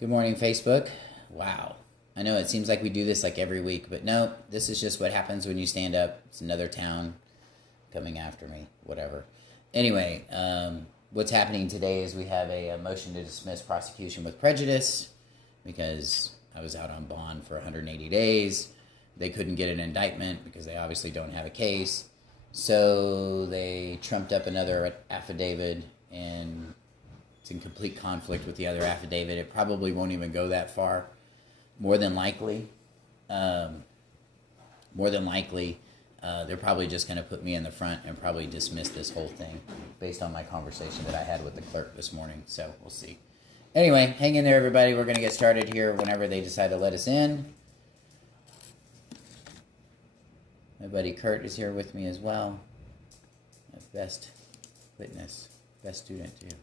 Good morning, Facebook. Wow. I know it seems like we do this like every week, but no, this is just what happens when you stand up. It's another town coming after me, whatever. Anyway, what's happening today is we have a motion to dismiss prosecution with prejudice because I was out on bond for 180 days. They couldn't get an indictment because they obviously don't have a case. So they trumped up another affidavit, and it's in complete conflict with the other affidavit. It probably won't even go that far. More than likely, they're probably just going to put me in the front and probably dismiss this whole thing based on my conversation that I had with the clerk this morning. So we'll see. Anyway, hang in there, everybody. We're going to get started here whenever they decide to let us in. My buddy Kurt is here with me as well. Best witness, best student too.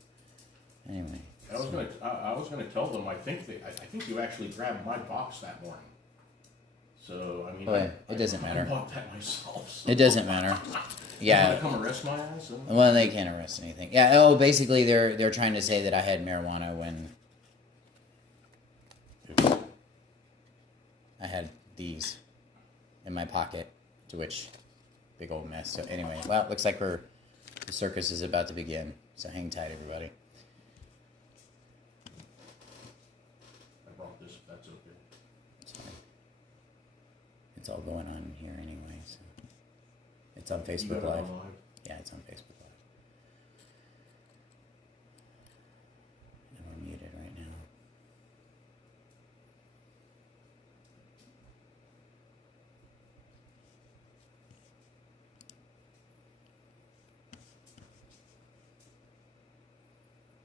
Anyway, I was gonna tell them. I think you actually grabbed my box that morning. So I mean, it doesn't matter. I bought that myself. So. It doesn't matter. Yeah. You want to come arrest my ass? Well, they can't arrest anything. Yeah. Oh, basically, they're trying to say that I had marijuana when I had these in my pocket. To which, big old mess. So anyway, well, it looks like the circus is about to begin. So hang tight, everybody. I brought this, if that's okay. Sorry. It's all going on here anyway. So it's on Facebook You got it Live. on live? Yeah, it's on Facebook Live. And we're muted right now.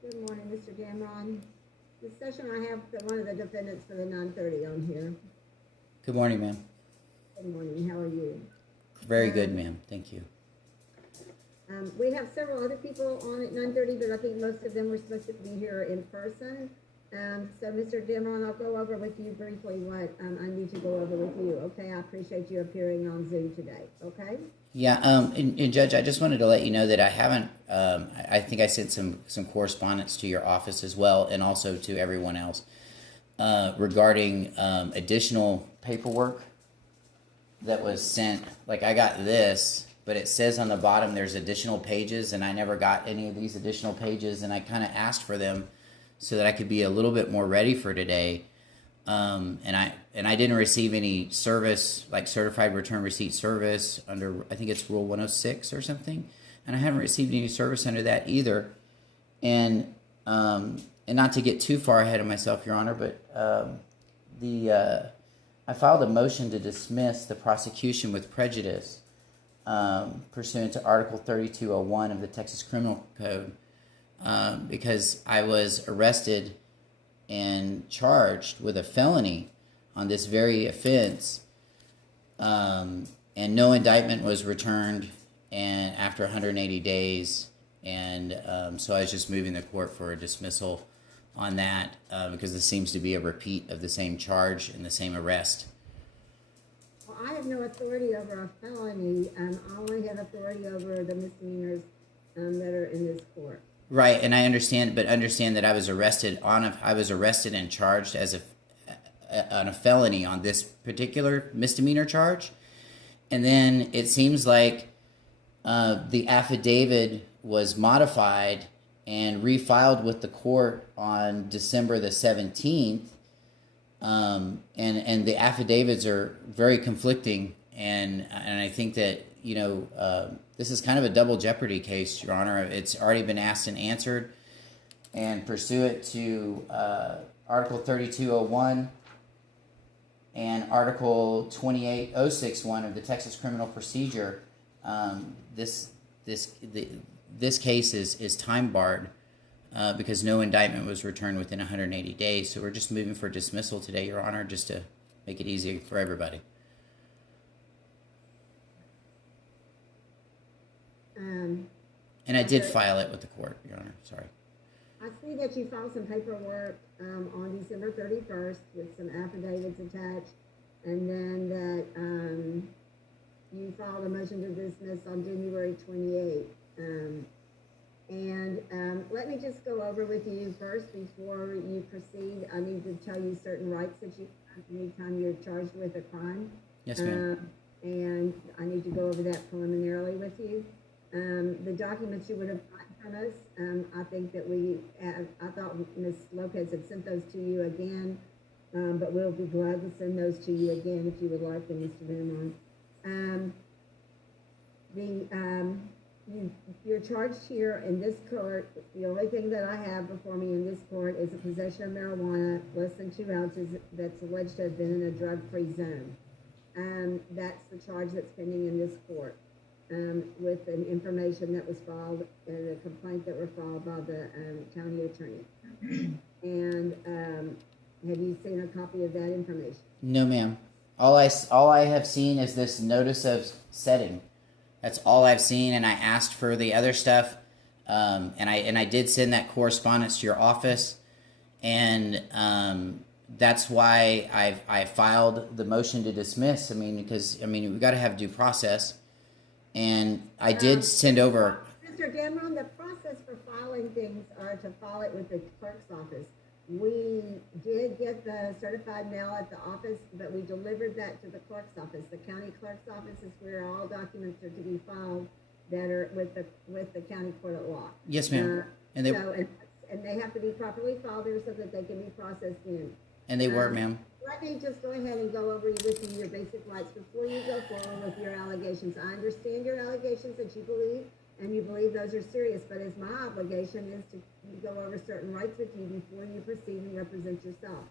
Good morning, Mr. Damron. This session I have one of the defendants for the 9:30 on here. Good morning, ma'am. Good morning, how are you? Very good, ma'am. Thank you. We have several other people on at 9:30, but I think most of them were supposed to be here in person. So Mr. Damron, I'll go over with you briefly what I need to go over with you, okay? I appreciate you appearing on Zoom today, okay? Yeah, and Judge, I just wanted to let you know that I haven't, I think I sent some correspondence to your office as well, and also to everyone else, regarding additional paperwork that was sent. Like, I got this, but it says on the bottom there's additional pages, and I never got any of these additional pages, and I kind of asked for them so that I could be a little bit more ready for today. And I didn't receive any service, like certified return receipt service under, I think it's Rule 106 or something. And I haven't received any service under that either. And not to get too far ahead of myself, Your Honor, but I filed a motion to dismiss the prosecution with prejudice pursuant to Article 3201 of the Texas Criminal Code because I was arrested and charged with a felony on this very offense, and no indictment was returned, and after 180 days, and so I was just moving the court for a dismissal on that because this seems to be a repeat of the same charge and the same arrest. Well, I have no authority over a felony. I only have authority over the misdemeanors that are in this court. Right, and I understand, but understand that I was arrested and charged as on a felony on this particular misdemeanor charge, and then it seems like the affidavit was modified and refiled with the court on December the 17th, and the affidavits are very conflicting, and I think that this is kind of a double jeopardy case, Your Honor. It's already been asked and answered, and pursuant to Article 3201 and Article 28061 of the Texas Criminal Procedure, this case is time barred because no indictment was returned within 180 days. So we're just moving for dismissal today, Your Honor, just to make it easy for everybody. And I did file it with the court, Your Honor. Sorry. I see that you filed some paperwork on December 31st with some affidavits attached, and then that you filed a motion to dismiss on January 28th. And let me just go over with you first before you proceed. I need to tell you certain rights that you have anytime you're charged with a crime. Yes, ma'am. And I need to go over that preliminarily with you. The documents you would have gotten from us, I think that I thought Ms. Lopez had sent those to you again, but we'll be glad to send those to you again if you would like them, Mr. Van You're charged here in this court. The only thing that I have before me in this court is a possession of marijuana, less than 2 ounces, that's alleged to have been in a drug-free zone. That's the charge that's pending in this court, with an information that was filed and a complaint that were filed by the county attorney. And have you seen a copy of that information? No, ma'am. All I have seen is this notice of setting. That's all I've seen, and I asked for the other stuff, and I did send that correspondence to your office, and that's why I filed the motion to dismiss. I mean, because we've got to have due process, and I did send over. Mr. Damron, the process for filing things are to file it with the clerk's office. We did get the certified mail at the office, but we delivered that to the clerk's office. The county clerk's office is where all documents are to be filed that are with the county court of law. Yes, ma'am. And they they have to be properly filed there so that they can be processed in. And they were, ma'am. Let me just go ahead and go over with you your basic rights before you go forward with your allegations. I understand your allegations that you believe, and you believe those are serious, but it's my obligation is to go over certain rights with you before you proceed and represent yourself.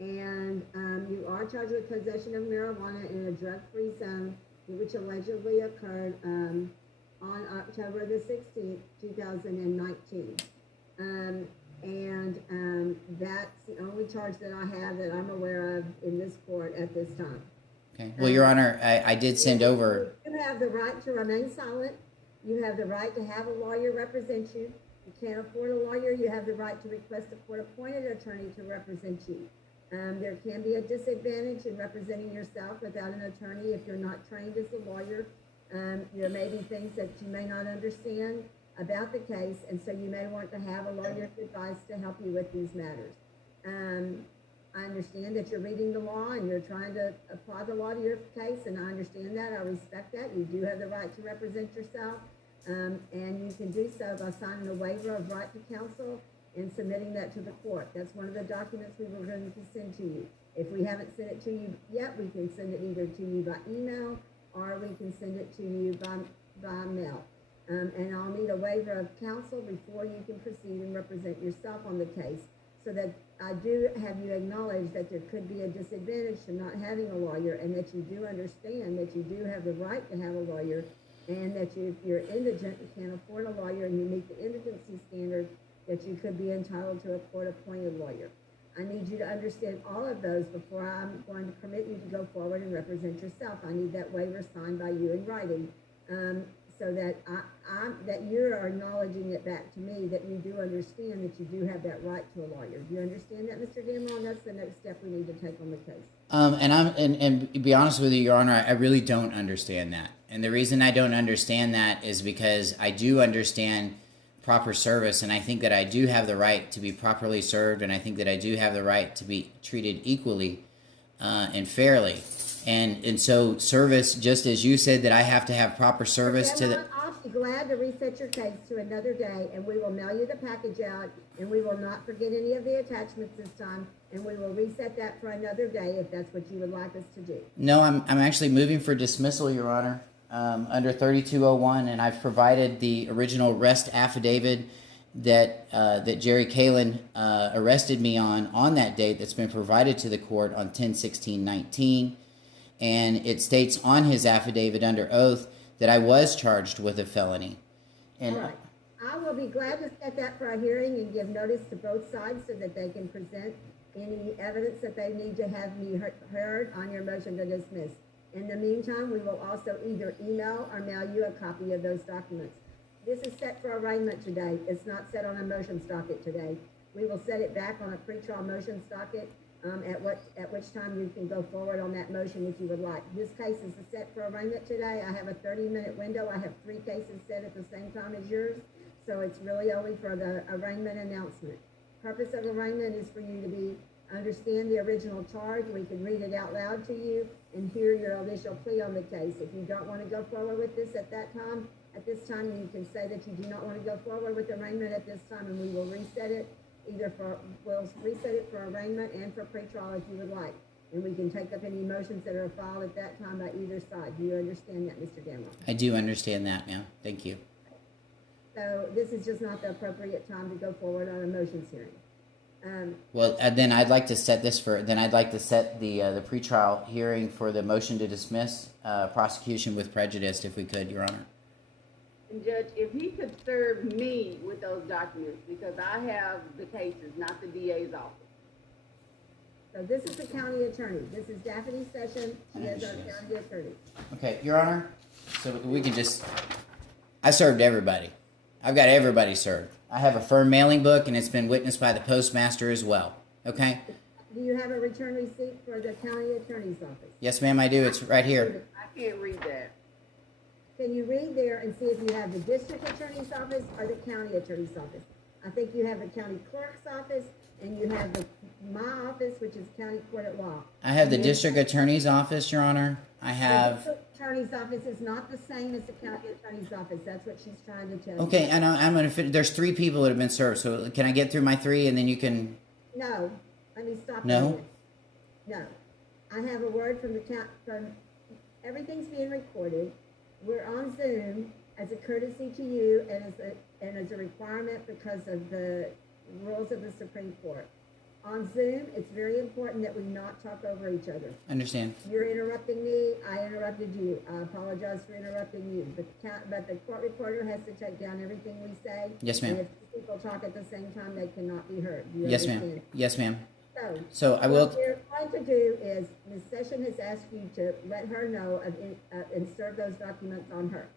You are charged with possession of marijuana in a drug-free zone, which allegedly occurred on October the 16th, 2019. That's the only charge that I have that I'm aware of in this court at this time. Okay. Well, Your Honor, I did send over. You have the right to remain silent. You have the right to have a lawyer represent you. You can't afford a lawyer, you have the right to request a court-appointed attorney to represent you. There can be a disadvantage in representing yourself without an attorney if you're not trained as a lawyer. There may be things that you may not understand about the case, and so you may want to have a lawyer's advice to help you with these matters. I understand that you're reading the law and you're trying to apply the law to your case, and I understand that. I respect that. You do have the right to represent yourself, and you can do so by signing a waiver of right to counsel and submitting that to the court. That's one of the documents we were going to send to you. If we haven't sent it to you yet, we can send it either to you by email or we can send it to you by mail. And I'll need a waiver of counsel before you can proceed and represent yourself on the case, so that I do have you acknowledge that there could be a disadvantage to not having a lawyer, and that you do understand that you do have the right to have a lawyer, and that if you're indigent, you can't afford a lawyer, and you meet the indigency standard, that you could be entitled to a court-appointed lawyer. I need you to understand all of those before I'm going to permit you to go forward and represent yourself. I need that waiver signed by you in writing, so that that you're acknowledging it back to me, that you do understand that you do have that right to a lawyer. Do you understand that, Mr. Damron? That's the next step we need to take on the case. And to be honest with you, Your Honor, I really don't understand that. And the reason I don't understand that is because I do understand proper service, and I think that I do have the right to be properly served, and I think that I do have the right to be treated equally and fairly. And so service, just as you said that I have to have proper service to the... I'll be glad to reset your case to another day, and we will mail you the package out, and we will not forget any of the attachments this time, and we will reset that for another day if that's what you would like us to do. No, I'm actually moving for dismissal, Your Honor, under 3201, and I've provided the original arrest affidavit that Jerry Kalin arrested me on that date, that's been provided to the court on 10/16/19. And it states on his affidavit under oath that I was charged with a felony. And all right. I will be glad to set that for a hearing and give notice to both sides so that they can present any evidence that they need to have me heard on your motion to dismiss. In the meantime, we will also either email or mail you a copy of those documents. This is set for arraignment today. It's not set on a motions docket today. We will set it back on a pretrial motions docket. At which time you can go forward on that motion if you would like. This case is set for arraignment today. I have a 30-minute window. I have 3 cases set at the same time as yours. So it's really only for the arraignment announcement. Purpose of arraignment is for you to understand the original charge. We can read it out loud to you and hear your initial plea on the case. If you don't want to go forward with this at this time, you can say that you do not want to go forward with arraignment at this time, and we will reset it. We'll reset it for arraignment and for pretrial if you would like. And we can take up any motions that are filed at that time by either side. Do you understand that, Mr. Gamble? I do understand that now. Thank you. So this is just not the appropriate time to go forward on a motions hearing. Well, then I'd like to set this for. Then I'd like to set the pretrial hearing for the motion to dismiss prosecution with prejudice, if we could, Your Honor. And Judge, if he could serve me with those documents, because I have the cases, not the DA's office. So this is the county attorney. This is Daphne Session. She is our county attorney. Okay, Your Honor. So we can just. I served everybody. I've got everybody served. I have a firm mailing book, and it's been witnessed by the postmaster as well. Okay? Do you have a return receipt for the county attorney's office? Yes, ma'am, I do. It's right here. I can't read that. Can you read there and see if you have the district attorney's office or the county attorney's office? I think you have the county clerk's office, and you have my office, which is county court at law. I have the district attorney's office, Your Honor. I have. The district attorney's office is not the same as the county attorney's office. That's what she's trying to tell you. Okay, and I'm going to. There's 3 people that have been served, so can I get through my 3 and then you can. No, let me stop. No? No, I have a word from everything's being recorded. We're on Zoom as a courtesy to you and as a requirement because of the rules of the Supreme Court. On Zoom, it's very important that we not talk over each other. Understand. You're interrupting me. I interrupted you. I apologize for interrupting you. But the court reporter has to take down everything we say. Yes, ma'am. And if people talk at the same time, they cannot be heard. Do you Yes, understand? ma'am. Yes, ma'am. So I will. What we're trying to do is, Ms. Session has asked you to let her know and serve those documents on her.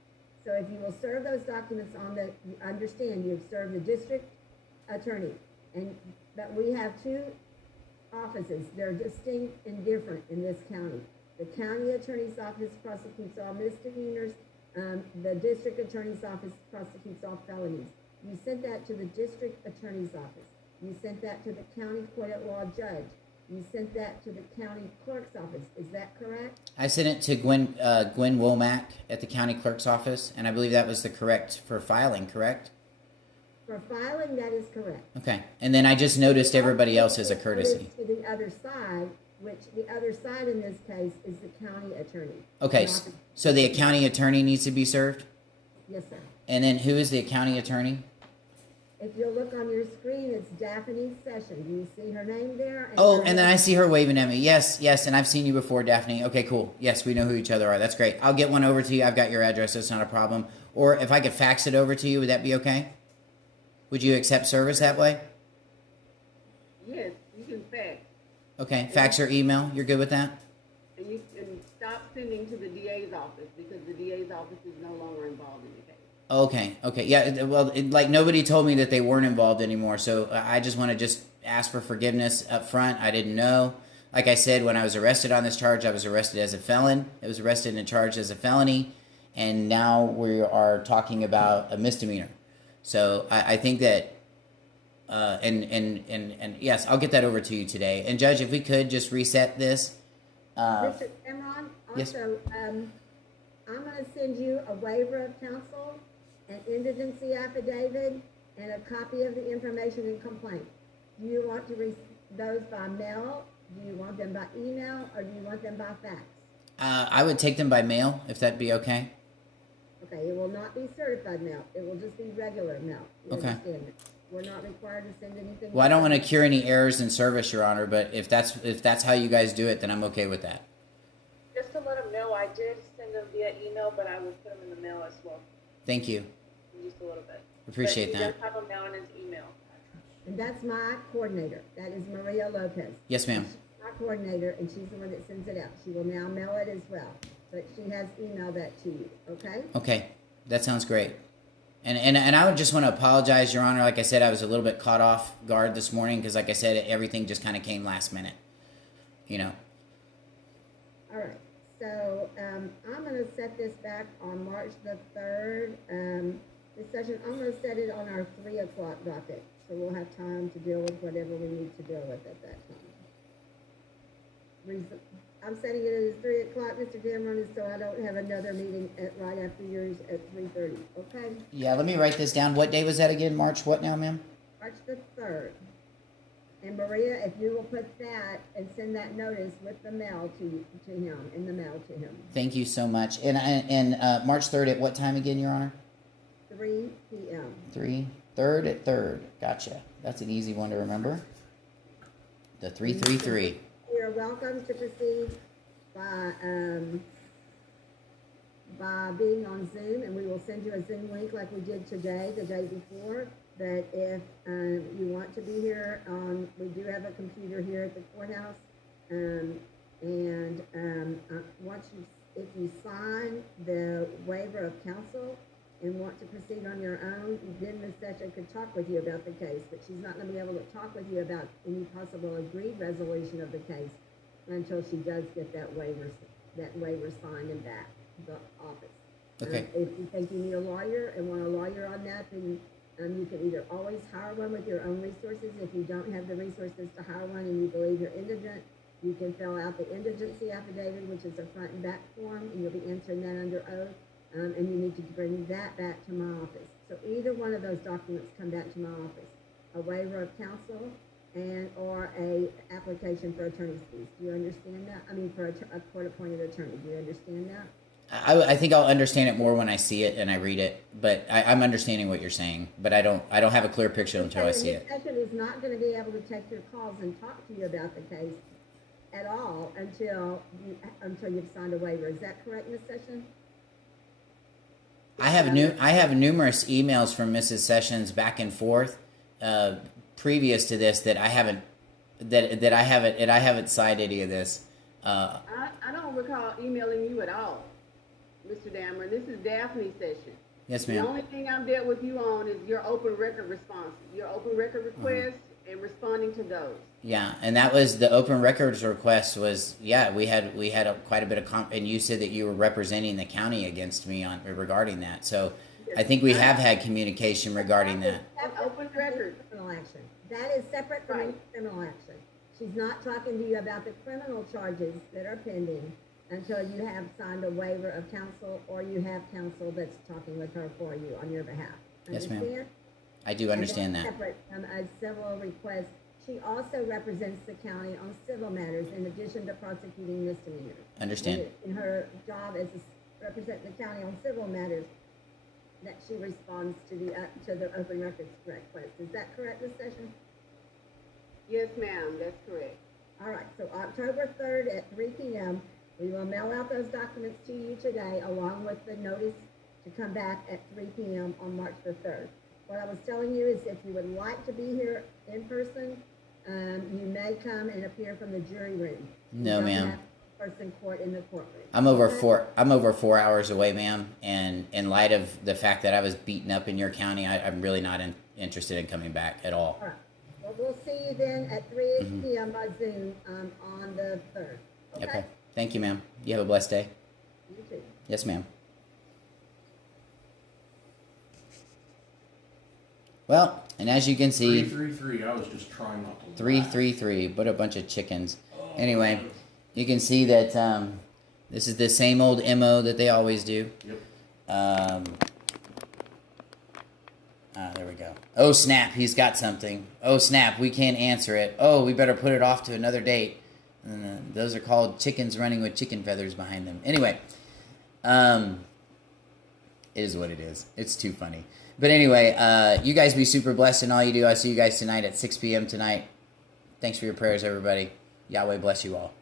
So if you will serve those documents on you understand you've served the district attorney, but we have 2 offices. They're distinct and different in this county. The county attorney's office prosecutes all misdemeanors. The district attorney's office prosecutes all felonies. You sent that to the district attorney's office. You sent that to the county court at law judge. You sent that to the county clerk's office. Is that correct? I sent it to Gwen Womack at the county clerk's office, and I believe that was the correct for filing, correct? For filing, that is correct. Okay. And then I just noticed everybody else as a courtesy. To the other side, which the other side in this case is the county attorney. Okay. So the county attorney needs to be served? Yes, sir. And then who is the county attorney? If you'll look on your screen, it's Daphne Session. Do you see her name there? And then I see her waving at me. Yes, and I've seen you before, Daphne. Okay, cool. Yes, we know who each other are. That's great. I'll get one over to you. I've got your address. That's not a problem. Or if I could fax it over to you, would that be okay? Would you accept service that way? Yes, you can fax. Okay, fax or email. You're good with that? And you can stop sending to the DA's office because the DA's office is no longer involved in the case. Okay. Yeah, well, like nobody told me that they weren't involved anymore, so I just want to just ask for forgiveness up front. I didn't know. Like I said, when I was arrested on this charge, I was arrested as a felon. I was arrested and charged as a felony, and now we are talking about a misdemeanor. So I think that, and yes, I'll get that over to you today. And Judge, if we could just reset this. Mr. Cameron, also, Yes. I'm going to send you a waiver of counsel, an indigency affidavit, and a copy of the information and complaint. Do you want to receive those by mail? Do you want them by email, or do you want them by fax? I would take them by mail, if that'd be okay. Okay, it will not be certified mail. It will just be regular mail. You Okay. understand that? We're not required to send anything. Well, I don't want to cure any errors in service, Your Honor, but if that's how you guys do it, then I'm okay with that. Just to let them know, I did send them via email, but I will put them in the mail as well, Thank you. in just a little bit. Appreciate But that. He does have them now in his email. And that's my coordinator. That is Maria Lopez. Yes, ma'am. She's my coordinator, and she's the one that sends it out. She will now mail it as well, but she has emailed that to you, okay? Okay, that sounds great. And I would just want to apologize, Your Honor. Like I said, I was a little bit caught off guard this morning because, like I said, everything just kind of came last minute. You know. All right, so I'm going to set this back on March the 3rd. This session, I'm gonna set it on our 3 o'clock docket, so we'll have time to deal with whatever we need to deal with at that time. I'm setting it as 3 o'clock, Mr. Cameron, so I don't have another meeting right after yours at 3:30, okay? Yeah, let me write this down. What day was that again? March what now, ma'am? March the 3rd. And Maria, if you will put that and send that notice with the mail to him, in the mail to him. Thank you so much. And March 3rd at what time again, Your Honor? 3 p.m. 3rd at 3rd. Gotcha. That's an easy one to remember. The 333. You're welcome to proceed by being on Zoom, and we will send you a Zoom link like we did today, the day before. But if you want to be here, we do have a computer here at the courthouse. If you sign the waiver of counsel and want to proceed on your own, then Ms. Session could talk with you about the case, but she's not going to be able to talk with you about any possible agreed resolution of the case until she does get that waiver signed and back to the office. Okay. If you think you need a lawyer and want a lawyer on that, then you can either always hire one with your own resources. If you don't have the resources to hire one and you believe you're indigent, you can fill out the indigency affidavit, which is a front and back form, and you'll be answering that under oath. And you need to bring that back to my office. So either one of those documents come back to my office. A waiver of counsel or a application for attorney's fees. Do you understand that? I mean, for a court-appointed attorney. Do you understand that? I think I'll understand it more when I see it and I read it. But I'm understanding what you're saying. But I don't have a clear picture until I see it. The session is not going to be able to take your calls and talk to you about the case at all until you've signed a waiver. Is that correct, Ms. Session? I have numerous emails from Mrs. Sessions back and forth previous to this that I haven't signed any of this. I don't recall emailing you at all, Mr. Dameron. This is Daphne's session. Yes, The ma'am. only thing I've dealt with you on is your open record responses, your open record requests, and responding to those. Yeah, and that was the open records request was, yeah, we had quite a bit of and you said that you were representing the county against me regarding that. So I think we have had communication regarding that. An open record. Criminal action. That is separate from any criminal action. She's not talking to you about the criminal charges that are pending until you have signed a waiver of counsel or you have counsel that's talking with her for you on your behalf. Yes, ma'am. Understand? I do understand that. Separate from a civil request. She also represents the county on civil matters in addition to prosecuting misdemeanors. Understand. In her job as representing the county on civil matters, that she responds to the open records request. Is that correct, Ms. Session? Yes, ma'am, that's correct. All right, so October 3rd at 3 p.m., we will mail out those documents to you today along with the notice to come back at 3 p.m. on March the 3rd. What I was telling you is if you would like to be here in person, you may come and appear from the jury room. No, You don't ma'am. have person court in the courtroom. I'm over Okay? I'm over 4 hours away, ma'am. And in light of the fact that I was beaten up in your county, I'm really not interested in coming back at all. All right. Well, we'll see you then at 3 p.m. by Zoom on the 3rd. Okay. Thank you, ma'am. You have a blessed day. You too. Yes, ma'am. Well, and as you can see, 333. I was just trying not to laugh. 333. What a bunch of chickens. Anyway, you can see that this is the same old MO that they always do. Yep. There we go. Oh, snap. He's got something. Oh, snap. We can't answer it. Oh, we better put it off to another date. Those are called chickens running with chicken feathers behind them. Anyway, it is what it is. It's too funny. But anyway, you guys be super blessed in all you do. I'll see you guys tonight at 6 p.m. tonight. Thanks for your prayers, everybody. Yahweh bless you all.